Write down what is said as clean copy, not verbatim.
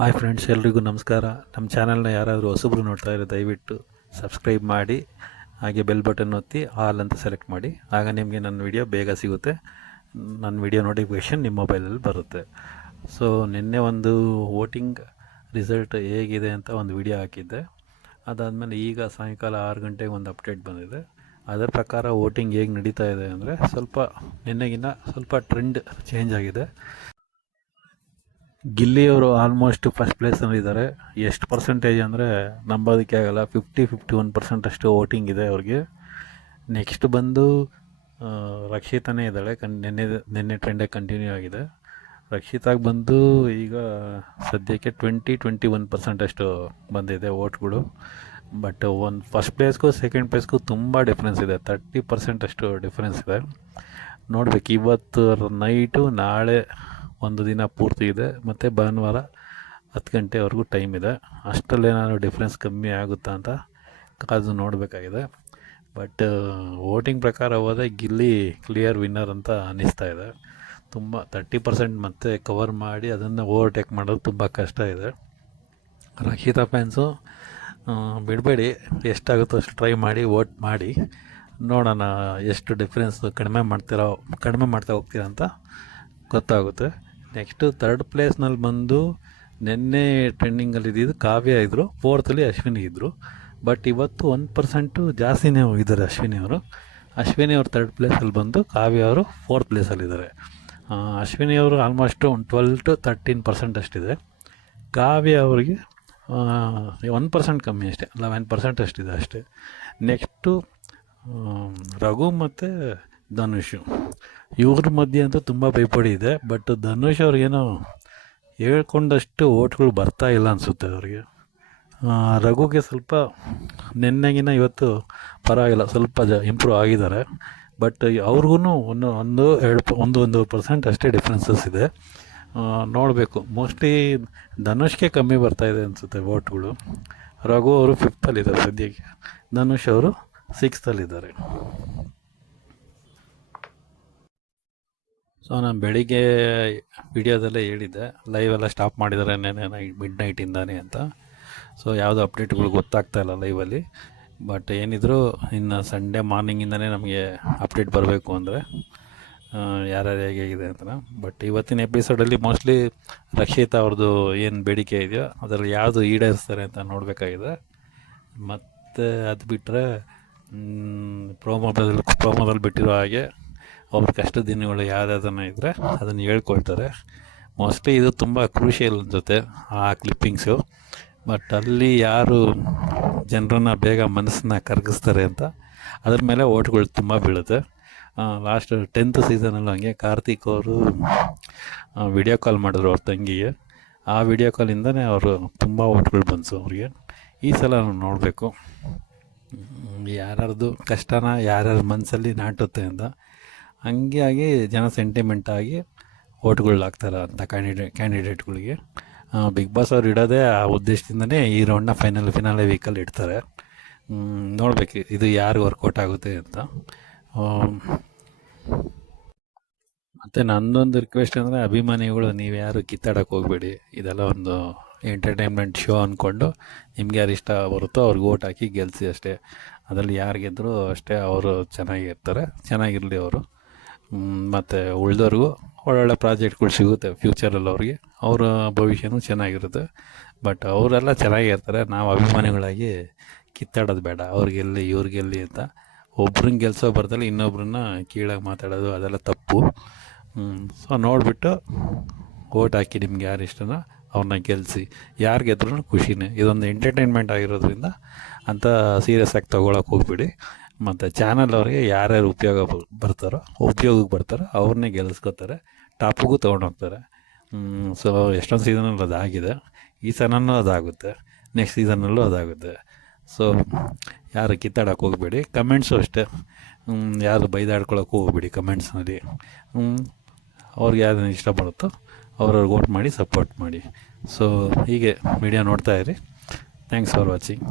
Hi friends, ಎಲ್ರಿಗೂ ನಮಸ್ಕಾರ. ನಮ್ಮ ಚಾನಲ್ನ ಯಾರಾದರೂ ಹೊಸಬ್ರು ನೋಡ್ತಾ ಇರೋ ದಯವಿಟ್ಟು ಸಬ್ಸ್ಕ್ರೈಬ್ ಮಾಡಿ, ಹಾಗೆ ಬೆಲ್ ಬಟನ್ ಒತ್ತಿ ಆಲ್ ಅಂತ ಸೆಲೆಕ್ಟ್ ಮಾಡಿ. ಆಗ ನಿಮಗೆ ನನ್ನ ವಿಡಿಯೋ ಬೇಗ ಸಿಗುತ್ತೆ. ನನ್ನ ವಿಡಿಯೋ ನೋಟಿಫಿಕೇಷನ್ ನಿಮ್ಮ ಮೊಬೈಲಲ್ಲಿ ಬರುತ್ತೆ. ಸೊ ನಿನ್ನೆ ಒಂದು ವೋಟಿಂಗ್ ರಿಸಲ್ಟ್ ಹೇಗಿದೆ ಅಂತ ಒಂದು ವಿಡಿಯೋ ಹಾಕಿದ್ದೆ. ಅದಾದಮೇಲೆ ಈಗ ಸಾಯಂಕಾಲ 6 ಗಂಟೆಗೆ ಒಂದು ಅಪ್ಡೇಟ್ ಬಂದಿದೆ. ಅದರ ಪ್ರಕಾರ ವೋಟಿಂಗ್ ಹೇಗೆ ನಡೀತಾ ಇದೆ ಅಂದರೆ ನಿನ್ನೆಗಿನ್ನ ಸ್ವಲ್ಪ ಟ್ರೆಂಡ್ ಚೇಂಜ್ ಆಗಿದೆ. ಗಿಲ್ಲಿಯವರು ಆಲ್ಮೋಸ್ಟ್ ಫಸ್ಟ್ ಪ್ಲೇಸಲ್ಲಿದ್ದಾರೆ. ಎಷ್ಟು ಪರ್ಸೆಂಟೇಜ್ ಅಂದರೆ ನಂಬೋದಕ್ಕೆ ಆಗಲ್ಲ. 51% ಅಷ್ಟು ವೋಟಿಂಗ್ ಇದೆ ಅವ್ರಿಗೆ. ನೆಕ್ಸ್ಟ್ ಬಂದು ರಕ್ಷಿತಾನೇ ಇದ್ದಾಳೆ. ನಿನ್ನೆ ಟ್ರೆಂಡೇ ಕಂಟಿನ್ಯೂ ಆಗಿದೆ. ರಕ್ಷಿತಾಗೆ ಬಂದು ಈಗ ಸದ್ಯಕ್ಕೆ 21% ಅಷ್ಟು ಬಂದಿದೆ ವೋಟ್ಗಳು. ಬಟ್ ಒಂದು ಫಸ್ಟ್ ಪ್ಲೇಸ್ಗೂ ಸೆಕೆಂಡ್ ಪ್ಲೇಸ್ಗೂ ತುಂಬ ಡಿಫ್ರೆನ್ಸ್ ಇದೆ. 30% ಅಷ್ಟು ಡಿಫ್ರೆನ್ಸ್ ಇದೆ. ನೋಡಬೇಕು, ಇವತ್ತು ನೈಟು, ನಾಳೆ ಒಂದು ದಿನ ಪೂರ್ತಿ ಇದೆ, ಮತ್ತು ಭಾನುವಾರ 10 ಗಂಟೆವರೆಗೂ ಟೈಮ್ ಇದೆ. ಅಷ್ಟರಲ್ಲೇನಾದ್ರು ಡಿಫ್ರೆನ್ಸ್ ಕಮ್ಮಿ ಆಗುತ್ತಾ ಅಂತ ಕಾದು ನೋಡಬೇಕಾಗಿದೆ. ಬಟ್ ವೋಟಿಂಗ್ ಪ್ರಕಾರ ಹೋದರೆ ಗಿಲ್ಲಿ ಕ್ಲಿಯರ್ ವಿನ್ನರ್ ಅಂತ ಅನ್ನಿಸ್ತಾ ಇದೆ. ತುಂಬ 30% ಮತ್ತೆ ಕವರ್ ಮಾಡಿ ಅದನ್ನು ಓವರ್ಟೇಕ್ ಮಾಡೋದು ತುಂಬ ಕಷ್ಟ ಇದೆ. ರಕ್ಷಿತಾ ಫ್ಯಾನ್ಸು ಬಿಡಬೇಡಿ, ಎಷ್ಟಾಗುತ್ತೋ ಅಷ್ಟು ಟ್ರೈ ಮಾಡಿ, ವೋಟ್ ಮಾಡಿ ನೋಡೋಣ ಎಷ್ಟು ಡಿಫ್ರೆನ್ಸ್ ಕಡಿಮೆ ಮಾಡ್ತಾ ಹೋಗ್ತೀರಾ ಅಂತ ಗೊತ್ತಾಗುತ್ತೆ. ನೆಕ್ಸ್ಟು ಥರ್ಡ್ ಪ್ಲೇಸ್ನಲ್ಲಿ ಬಂದು ನಿನ್ನೆ ಟ್ರೆಂಡಿಂಗಲ್ಲಿ ಇದ್ದಿದ್ದು ಕಾವ್ಯ ಇದ್ದರು, 4th ಅಶ್ವಿನಿ ಇದ್ದರು. ಬಟ್ ಇವತ್ತು 1% ಜಾಸ್ತಿನೇ ಹೋಗಿದ್ದಾರೆ ಅಶ್ವಿನಿ ಅವರು ಥರ್ಡ್ ಪ್ಲೇಸಲ್ಲಿ ಬಂದು, ಕಾವ್ಯ ಅವರು 4th ಪ್ಲೇಸಲ್ಲಿದ್ದಾರೆ. ಅಶ್ವಿನಿ ಅವರು ಆಲ್ಮೋಸ್ಟ್ ಒಂದು 12 to 13% ಅಷ್ಟಿದೆ. ಕಾವ್ಯ ಅವರಿಗೆ 1% ಕಮ್ಮಿ ಅಷ್ಟೇ, 11% ಅಷ್ಟಿದೆ ಅಷ್ಟೇ. ನೆಕ್ಸ್ಟು ರಘು ಮತ್ತು ಧನುಷ್, ಇವ್ರ ಮಧ್ಯೆ ಅಂತೂ ತುಂಬ ಪೈಪೋಟಿ ಇದೆ. ಬಟ್ ಧನುಷ್ ಅವ್ರಿಗೇನೋ ಹೇಳ್ಕೊಂಡಷ್ಟು ಓಟ್ಗಳು ಬರ್ತಾ ಇಲ್ಲ ಅನಿಸುತ್ತೆ ಅವ್ರಿಗೆ. ರಘುಗೆ ಸ್ವಲ್ಪ ನಿನ್ನೆಗಿನ ಇವತ್ತು ಪರವಾಗಿಲ್ಲ, ಸ್ವಲ್ಪ ಇಂಪ್ರೂವ್ ಆಗಿದ್ದಾರೆ. ಬಟ್ ಅವ್ರಿಗೂ 1% ಅಷ್ಟೇ ಡಿಫ್ರೆನ್ಸಸ್ ಇದೆ. ನೋಡಬೇಕು, ಮೋಸ್ಟ್ಲಿ ಧನುಷ್ಗೆ ಕಮ್ಮಿ ಬರ್ತಾಯಿದೆ ಅನಿಸುತ್ತೆ ವೋಟ್ಗಳು. ರಘು ಅವರು 5th ಸದ್ಯಕ್ಕೆ, ಧನುಷ್ ಅವರು 6th. ಸೊ ನಾನು ಬೆಳಿಗ್ಗೆ ವಿಡಿಯೋದಲ್ಲೇ ಹೇಳಿದ್ದೆ, ಲೈವೆಲ್ಲ ಸ್ಟಾಪ್ ಮಾಡಿದ್ದಾರೆ ಮಿಡ್ನೈಟಿಂದಾನೆ ಅಂತ. ಸೊ ಯಾವುದೋ ಅಪ್ಡೇಟ್ಗಳು ಗೊತ್ತಾಗ್ತಾಯಿಲ್ಲ ಲೈವಲ್ಲಿ. ಬಟ್ ಏನಿದ್ರು ಇನ್ನು ಸಂಡೇ ಮಾರ್ನಿಂಗಿಂದನೇ ನಮಗೆ ಅಪ್ಡೇಟ್ ಬರಬೇಕು ಅಂದರೆ ಯಾರ್ಯಾರು ಹೇಗಿದೆ ಅಂತ. ಬಟ್ ಇವತ್ತಿನ ಎಪಿಸೋಡಲ್ಲಿ ಮೋಸ್ಟ್ಲಿ ರಕ್ಷಿತಾ ಅವ್ರದ್ದು ಏನು ಬೇಡಿಕೆ ಇದೆಯೋ ಅದರಲ್ಲಿ ಯಾವುದು ಈಡೇರಿಸ್ತಾರೆ ಅಂತ ನೋಡಬೇಕಾಗಿದೆ. ಮತ್ತು ಅದು ಬಿಟ್ಟರೆ ಪ್ರೋಮೋದಲ್ಲಿ ಬಿಟ್ಟಿರೋ ಹಾಗೆ ಅವ್ರ ಕಷ್ಟ ದಿನಗಳು ಯಾವುದಾದನ್ನ ಇದ್ದರೆ ಅದನ್ನು ಹೇಳ್ಕೊಳ್ತಾರೆ. ಮೋಸ್ಟ್ಲಿ ಇದು ತುಂಬ ಕ್ರೂಷಿಯಲ್ ಅನ್ಸುತ್ತೆ ಆ ಕ್ಲಿಪ್ಪಿಂಗ್ಸು. ಬಟ್ ಅಲ್ಲಿ ಯಾರು ಜನರನ್ನು ಬೇಗ ಮನಸ್ಸನ್ನ ಕರಗಿಸ್ತಾರೆ ಅಂತ ಅದ್ರ ಮೇಲೆ ಓಟ್ಗಳು ತುಂಬ ಬೀಳುತ್ತೆ. ಲಾಸ್ಟ್ 10th ಸೀಸನಲ್ಲೂ ಹಂಗೆ ಕಾರ್ತಿಕ್ ಅವರು ವಿಡಿಯೋ ಕಾಲ್ ಮಾಡಿದ್ರು ಅವ್ರ ತಂಗಿಗೆ. ಆ ವಿಡಿಯೋ ಕಾಲಿಂದನೇ ಅವರು ತುಂಬ ಓಟ್ಗಳು ಬಂತು ಅವ್ರಿಗೆ. ಈ ಸಲ ನಾವು ನೋಡಬೇಕು ಯಾರ್ಯಾರ್ದು ಕಷ್ಟನ ಯಾರ್ಯಾರ ಮನಸ್ಸಲ್ಲಿ ನಾಟುತ್ತೆ ಅಂತ. ಹಂಗಾಗಿ ಜನ ಸೆಂಟಿಮೆಂಟಾಗಿ ಓಟ್ಗಳಾಗ್ತಾರೆ ಅಂತ ಕ್ಯಾಂಡಿಡೇಟ್ಗಳಿಗೆ. ಬಿಗ್ ಬಾಸ್ ಅವ್ರು ಇಡೋದೇ ಆ ಉದ್ದೇಶದಿಂದನೇ ಈ ರೌಂಡ್ನ ಫಿನಾಲೆ ವೀಕಲ್ಲಿ ಇಡ್ತಾರೆ. ನೋಡಬೇಕು ಇದು ಯಾರು ವರ್ಕೌಟ್ ಆಗುತ್ತೆ ಅಂತ. ಮತ್ತು ನನ್ನೊಂದು ರಿಕ್ವೆಸ್ಟ್ ಅಂದರೆ, ಅಭಿಮಾನಿಗಳು ನೀವು ಯಾರು ಕಿತ್ತಾಡೋಕ್ಕೆ ಹೋಗಬೇಡಿ. ಇದೆಲ್ಲ ಒಂದು ಎಂಟರ್ಟೈನ್ಮೆಂಟ್ ಶೋ ಅಂದ್ಕೊಂಡು ನಿಮ್ಗೆ ಯಾರು ಇಷ್ಟ ಬರುತ್ತೋ ಅವ್ರಿಗೆ ಓಟ್ ಹಾಕಿ ಗೆಲ್ಲಿಸಿ ಅಷ್ಟೇ. ಅದರಲ್ಲಿ ಯಾರು ಗೆದ್ದರೂ ಅಷ್ಟೇ, ಅವರು ಚೆನ್ನಾಗಿರ್ತಾರೆ, ಚೆನ್ನಾಗಿರಲಿ ಅವರು. ಮತ್ತು ಉಳಿದವ್ರಿಗೂ ಒಳ್ಳೊಳ್ಳೆ ಪ್ರಾಜೆಕ್ಟ್ಗಳು ಸಿಗುತ್ತೆ ಫ್ಯೂಚರಲ್ಲಿ ಅವ್ರಿಗೆ, ಅವರ ಭವಿಷ್ಯನೂ ಚೆನ್ನಾಗಿರುತ್ತೆ. ಬಟ್ ಅವರೆಲ್ಲ ಚೆನ್ನಾಗಿರ್ತಾರೆ. ನಾವು ಅಭಿಮಾನಿಗಳಾಗಿ ಕಿತ್ತಾಡೋದು ಬೇಡ, ಅವ್ರಿಗೆಲ್ಲಿ ಇವ್ರಿಗೆಲ್ಲಿ ಅಂತ. ಒಬ್ರನ್ನ ಗೆಲ್ಸೋ ಬರ್ದಲ್ಲಿ ಇನ್ನೊಬ್ರನ್ನ ಕೀಳಾಗಿ ಮಾತಾಡೋದು ಅದೆಲ್ಲ ತಪ್ಪು. ಸೊ ನೋಡಿಬಿಟ್ಟು ಓಟ್ ಹಾಕಿ, ನಿಮ್ಗೆ ಯಾರು ಇಷ್ಟನೋ ಅವ್ರನ್ನ ಗೆಲ್ಲಿಸಿ. ಯಾರು ಗೆದ್ರೂ ಖುಷಿನೇ. ಇದೊಂದು ಎಂಟರ್ಟೈನ್ಮೆಂಟ್ ಆಗಿರೋದ್ರಿಂದ ಅಂತ ಸೀರಿಯಸ್ ಆಗಿ ತೊಗೊಳಕ್ಕೆ ಹೋಗ್ಬಿಡಿ. ಮತ್ತು ಚಾನಲ್ ಅವ್ರಿಗೆ ಯಾರ್ಯಾರು ಉಪಯೋಗಕ್ಕೆ ಬರ್ತಾರೋ ಅವ್ರನ್ನೇ ಗೆಲ್ಲಿಸ್ಕೊತಾರೆ, ಟಾಪಿಗೂ ತೊಗೊಂಡೋಗ್ತಾರೆ. ಸೊ ಎಷ್ಟೊಂದು ಸೀಸನಲ್ಲಿ ಅದಾಗಿದೆ, ಈ ಸೀಸನ್ನೂ ಅದಾಗುತ್ತೆ, ನೆಕ್ಸ್ಟ್ ಸೀಸನ್ನಲ್ಲೂ ಅದಾಗುತ್ತೆ. ಸೊ ಯಾರು ಕಿತ್ತಾಡೋಕ್ಕೆ ಹೋಗಬೇಡಿ. ಕಮೆಂಟ್ಸು ಅಷ್ಟೇ, ಯಾರು ಬೈದಾಡ್ಕೊಳಕ್ಕೆ ಹೋಗ್ಬೇಡಿ ಕಮೆಂಟ್ಸ್ನಲ್ಲಿ. ಅವ್ರಿಗೆ ಯಾರನ್ನ ಇಷ್ಟ ಬರುತ್ತೋ ಅವ್ರವ್ರಿಗೆ ವೋಟ್ ಮಾಡಿ ಸಪೋರ್ಟ್ ಮಾಡಿ. ಸೊ ಹೀಗೆ ವಿಡಿಯೋ ನೋಡ್ತಾಯಿರಿ. Thanks for watching.